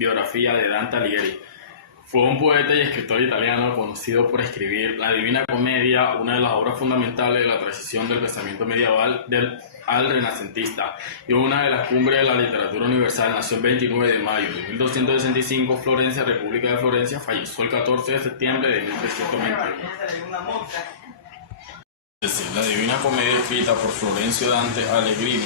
biografía de Dante Alighieri. Fue un poeta y escritor italiano conocido por escribir la Divina Comedia, una de las obras fundamentales de la transición del pensamiento medieval al renacentista y una de las cumbres de la literatura universal. Nació el 29 de mayo de 1265, Florencia, República de Florencia. Falleció el 14 de septiembre de 1321. La Divina Comedia, escrita por Florencio Dante Alighieri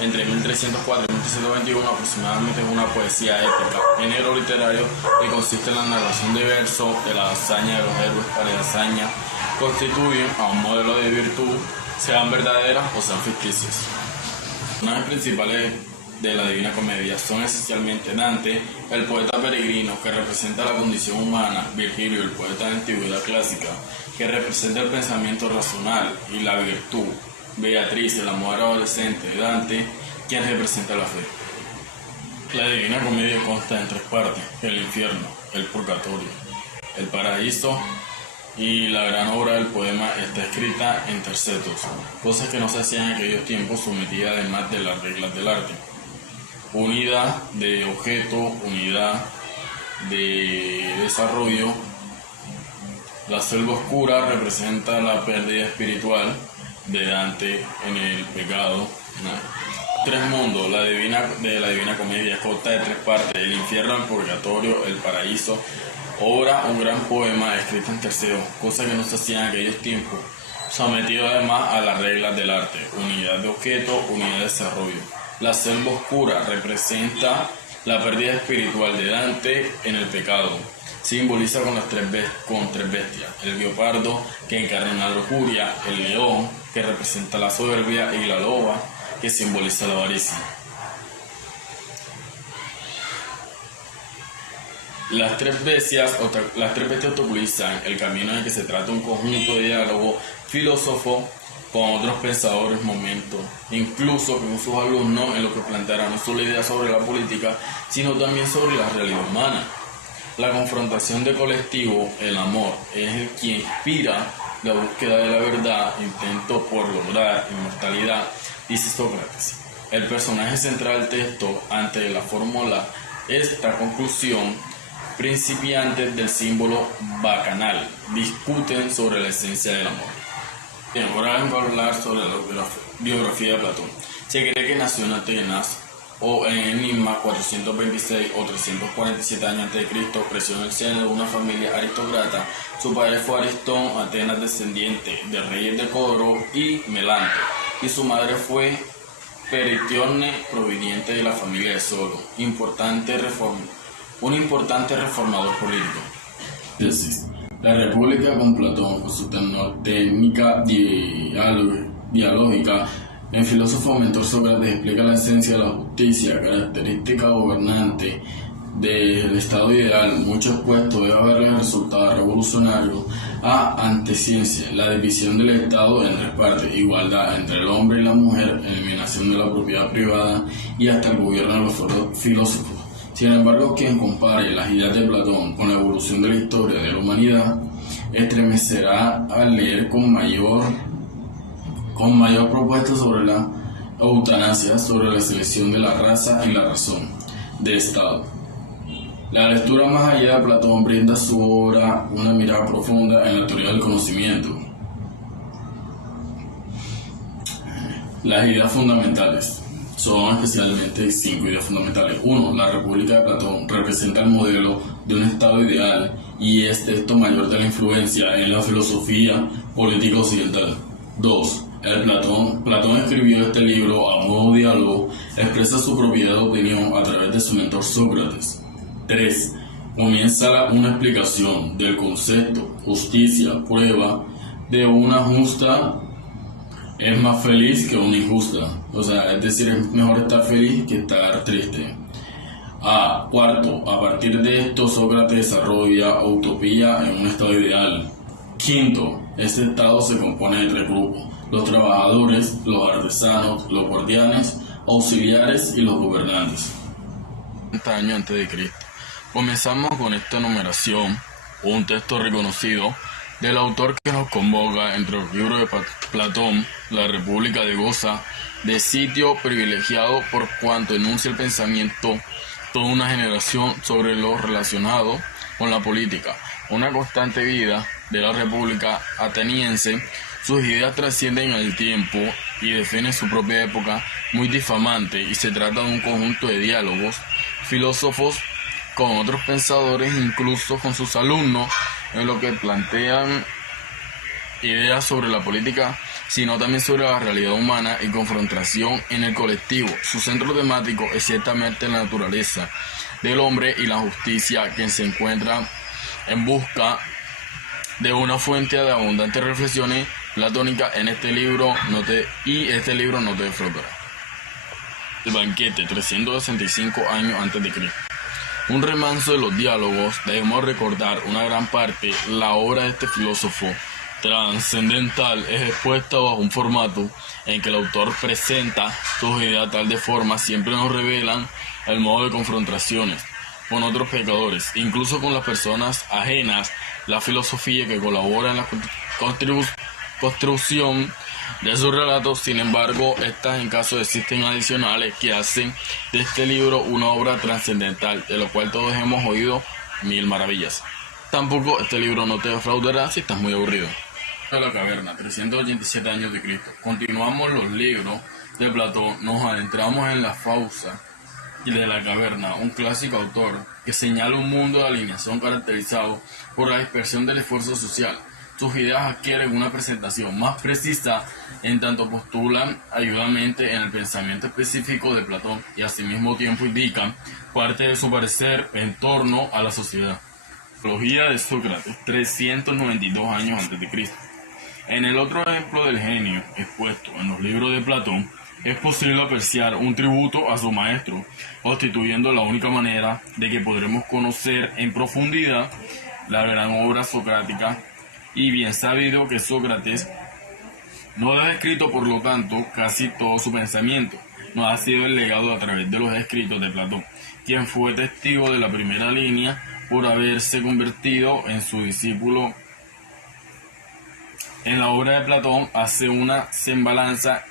entre 1304 y 1321, aproximadamente es una poesía épica, género literario que consiste en la narración de versos de la hazaña de los héroes. Para hazaña constituyen a un modelo de virtud, sean verdaderas o sean ficticias. Los personajes principales de la Divina Comedia son esencialmente Dante, el poeta peregrino que representa la condición humana, Virgilio, el poeta de la antigüedad clásica, que representa el pensamiento racional y la virtud, Beatriz, el amor adolescente de Dante, quien representa la fe. La Divina Comedia consta en tres partes: el infierno, el purgatorio, el paraíso, y la gran obra del poema está escrita en tercetos, cosas que no se hacían en aquellos tiempos, sometida además de las reglas del arte. Unidad de objeto, unidad de desarrollo. La selva oscura representa la pérdida espiritual de Dante en el pecado. Tres mundos, la Divina Comedia consta de tres partes: el infierno, el purgatorio, el paraíso. Obra, un gran poema escrito en tercero, cosa que no se hacía en aquellos tiempos, sometido además a las reglas del arte. Unidad de objeto, unidad de desarrollo. La selva oscura representa la pérdida espiritual de Dante en el pecado. Simboliza con tres bestias: el guepardo, que encarna la lujuria; el león, que representa la soberbia; y la loba, que simboliza la avaricia. Las tres bestias obstaculizan el camino en el que se trata un conjunto de diálogo filósofo con otros pensadores, momentos, incluso con sus alumnos, en lo que plantearán no solo ideas sobre la política, sino también sobre la realidad humana. La confrontación de colectivo, el amor, es el que inspira la búsqueda de la verdad, intento por lograr inmortalidad, dice Sócrates. El personaje central del texto, ante la fórmula esta conclusión, principiantes del símbolo bacanal discuten sobre la esencia del amor. Bien, ahora vengo a hablar sobre la biografía de Platón. Se cree que nació en Atenas o en Enigma 426 o 347 años a.C., creció en el seno de una familia aristócrata. Su padre fue Aristón, Atenas, descendiente de reyes de Codro y Melante, y su madre fue Peritione, proveniente de la familia de Solo, un importante reformador político. La República con Platón, con su técnica dialógica. El filósofo mentor Sócrates explica la esencia de la justicia, característica gobernante del estado ideal, mucho expuesto debe haber resultado revolucionario a anteciencia, la división del estado en tres partes: igualdad entre el hombre y la mujer, eliminación de la propiedad privada y hasta el gobierno de los filósofos. Sin embargo, quien compare las ideas de Platón con la evolución de la historia de la humanidad, estremecerá al leer con mayor propuesta sobre la eutanasia, sobre la selección de la raza y la razón de Estado. La lectura más allá de Platón brinda a su obra una mirada profunda en la teoría del conocimiento. Las ideas fundamentales son especialmente 5 ideas fundamentales. 1. La República de Platón representa el modelo de un estado ideal y es texto mayor de la influencia en la filosofía política occidental. 2. Platón escribió este libro a modo de diálogo, expresa su propiedad de opinión a través de su mentor Sócrates. 3. Comienza una explicación del concepto justicia, prueba de una justa es más feliz que una injusta, es decir, es mejor estar feliz que estar triste. Cuarto, a partir de esto Sócrates desarrolla utopía en un estado ideal. Quinto, este estado se compone de tres grupos: los trabajadores, los artesanos, los guardianes, auxiliares y los gobernantes. 30 años antes de Cristo. Comenzamos con esta enumeración, un texto reconocido del autor que nos convoca entre los libros de Platón. La República goza de sitio privilegiado por cuanto enuncia el pensamiento toda una generación sobre lo relacionado con la política, una constante vida de la República ateniense. Sus ideas trascienden el tiempo y definen su propia época muy difamante, y se trata de un conjunto de diálogos filósofos con otros pensadores, incluso con sus alumnos, en lo que plantean ideas sobre la política, sino también sobre la realidad humana y confrontación en el colectivo. Su centro temático es ciertamente la naturaleza del hombre y la justicia, quien se encuentra en busca de una fuente de abundantes reflexiones platónicas en este libro no te defraudará. El banquete, 365 años antes de Cristo. Un remanso de los diálogos. Debemos recordar una gran parte. La obra de este filósofo trascendental es expuesta bajo un formato en que el autor presenta sus ideas tal de forma siempre nos revelan el modo de confrontaciones con otros pecadores, incluso con las personas ajenas. La filosofía que colabora en la construcción de sus relatos. Sin embargo, estas en caso existen adicionales que hacen de este libro una obra trascendental, de lo cual todos hemos oído mil maravillas. Tampoco este libro no te defraudará si estás muy aburrido. De la caverna, 387 años de Cristo. Continuamos los libros de Platón, nos adentramos en la Fausta y de la caverna, un clásico autor que señala un mundo de alineación caracterizado por la dispersión del esfuerzo social. Sus ideas adquieren una presentación más precisa en tanto postulan ayudamente en el pensamiento específico de Platón y al mismo tiempo indican parte de su parecer en torno a la sociedad. Teología de Sócrates, 392 años antes de Cristo. En el otro ejemplo del genio expuesto en los libros de Platón, es posible apreciar un tributo a su maestro, constituyendo la única manera de que podremos conocer en profundidad la gran obra socrática, y bien sabido que Sócrates no ha escrito, por lo tanto, casi todo su pensamiento, no ha sido el legado a través de los escritos de Platón, quien fue testigo de la primera línea por haberse convertido en su discípulo. En la obra de Platón hace una semblanza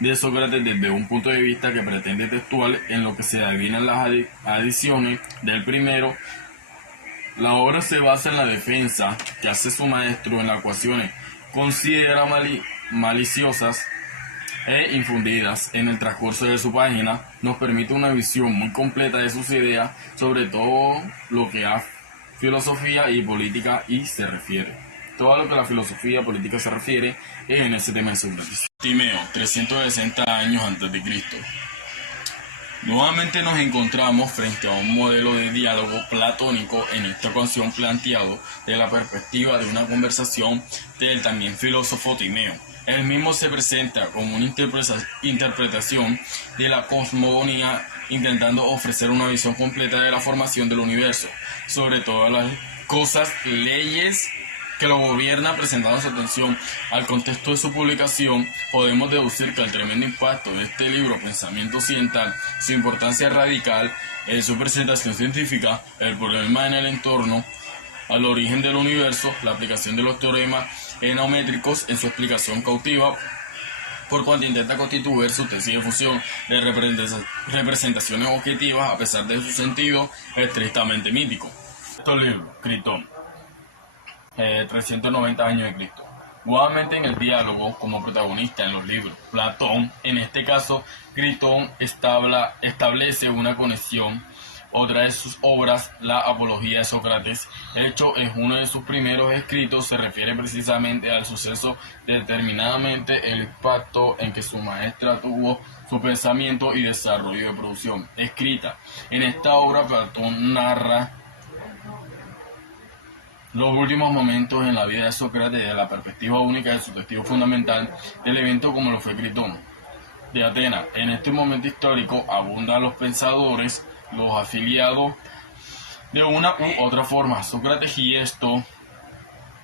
de Sócrates desde un punto de vista que pretende textual, en lo que se adivinan las adiciones del primero. La obra se basa en la defensa que hace su maestro en las ecuaciones, considera maliciosas e infundidas en el transcurso de su página. Nos permite una visión muy completa de sus ideas sobre todo lo que a filosofía y política se refiere. Todo lo que a la filosofía política se refiere es en ese tema de Sócrates. Timeo, 360 años antes de Cristo. Nuevamente nos encontramos frente a un modelo de diálogo platónico, en esta ocasión planteado desde la perspectiva de una conversación del también filósofo Timeo. El mismo se presenta como una interpretación de la cosmogonía, intentando ofrecer una visión completa de la formación del universo, sobre todas las cosas, leyes que lo gobierna. Presentando su atención al contexto de su publicación, podemos deducir que el tremendo impacto de este libro, Pensamiento Occidental, su importancia radical en su presentación científica, el problema en el entorno, al origen del universo, la aplicación de los teoremas genométricos en su explicación cautiva, por cuanto intenta constituir su tesis de fusión de representaciones objetivas a pesar de su sentido estrictamente mítico. Estos libros, Critón, 390 años de Cristo. Nuevamente en el diálogo como protagonista en los libros. Platón, en este caso, Critón establece una conexión. Otra de sus obras, la Apología de Sócrates, hecho en uno de sus primeros escritos, se refiere precisamente al suceso determinadamente el impacto en que su maestra tuvo su pensamiento y desarrollo de producción escrita. En esta obra, Platón narra los últimos momentos en la vida de Sócrates desde la perspectiva única de su testigo fundamental del evento, como lo fue Critón de Atenas. En este momento histórico abundan los pensadores, los afiliados de una u otra forma Sócrates, y esto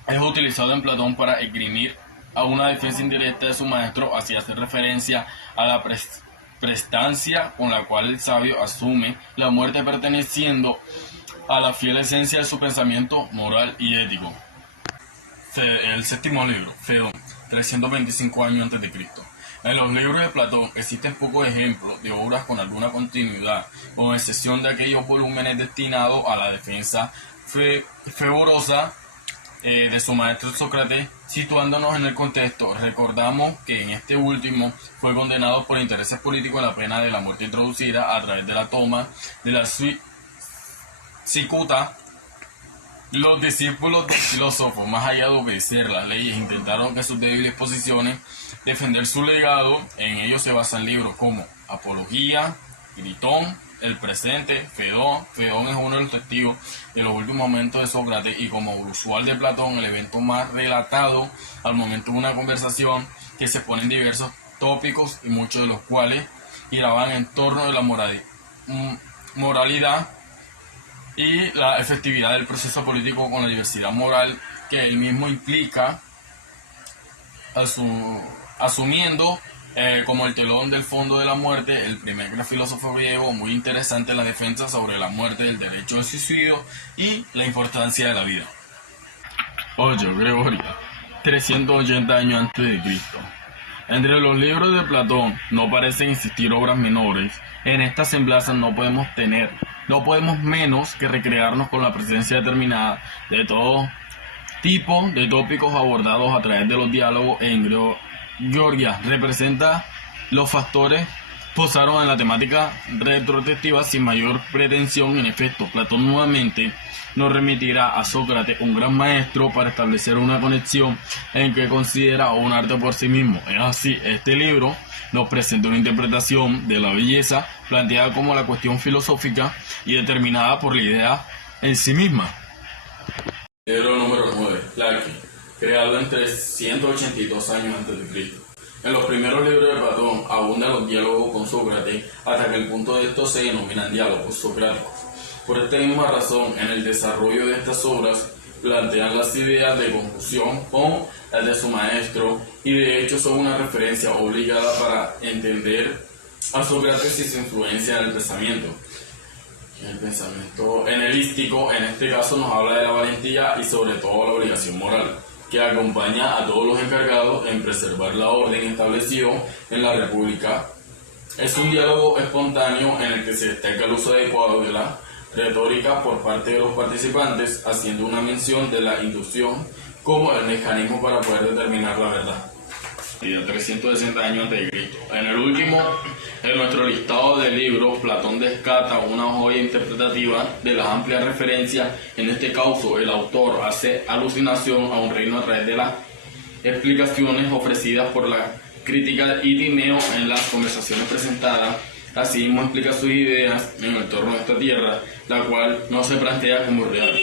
es utilizado en Platón para esgrimir a una defensa indirecta de su maestro, así hace referencia a la prestancia con la cual el sabio asume la muerte, perteneciendo a la fiel esencia de su pensamiento moral y ético. El séptimo libro, Fedón, 325 años antes de Cristo. En los libros de Platón existen pocos ejemplos de obras con alguna continuidad, con excepción de aquellos volúmenes destinados a la defensa fervorosa de su maestro Sócrates. Situándonos en el contexto, recordamos que en este último fue condenado por intereses políticos a la pena de la muerte introducida a través de la toma de la cicuta. Los discípulos del filósofo, más allá de obedecer las leyes, intentaron que sus débiles posiciones defender su legado. En ello se basan libros como Apología, Gritón, El Presente, Fedón. Fedón es uno de los testigos de los últimos momentos de Sócrates y, como usual de Platón, el evento más relatado al momento de una conversación que se pone en diversos tópicos y muchos de los cuales giraban en torno de la moralidad y la efectividad del proceso político con la diversidad moral que él mismo implica, asumiendo como el telón del fondo de la muerte, el primer gran filósofo griego. Muy interesante la defensa sobre la muerte, el derecho al suicidio y la importancia de la vida. 8. Gregorio, 380 años antes de Cristo. Entre los libros de Platón no parecen existir obras menores. En estas semblanzas no podemos menos que recrearnos con la presencia determinada de todo tipo de tópicos abordados a través de los diálogos en Georgia. Representa los factores posaron en la temática retrospectiva sin mayor pretensión. En efecto, Platón nuevamente nos remitirá a Sócrates, un gran maestro, para establecer una conexión en que considera un arte por sí mismo. Es así, este libro nos presenta una interpretación de la belleza planteada como la cuestión filosófica y determinada por la idea en sí misma. Libro número 9, Laquis, creado en 382 años antes de Cristo. En los primeros libros de Platón abundan los diálogos con Sócrates, hasta que el punto de estos se denominan diálogos socráticos. Por esta misma razón, en el desarrollo de estas obras plantean las ideas de confusión con las de su maestro, y de hecho son una referencia obligada para entender a Sócrates y su influencia en el pensamiento. El pensamiento enelístico, en este caso, nos habla de la valentía y sobre todo la obligación moral, que acompaña a todos los encargados en preservar la orden establecida en la República. Es un diálogo espontáneo en el que se destaca el uso adecuado de la retórica por parte de los participantes, haciendo una mención de la inducción como el mecanismo para poder determinar la verdad. 360 años antes de Cristo. En el último, en nuestro listado de libros, Platón descata una joya interpretativa de las amplias referencias. En este caso, el autor hace alusión a un reino a través de las explicaciones ofrecidas por la crítica y Timeo en las conversaciones presentadas. Asimismo, explica sus ideas en el torno de esta tierra, la cual no se plantea como real.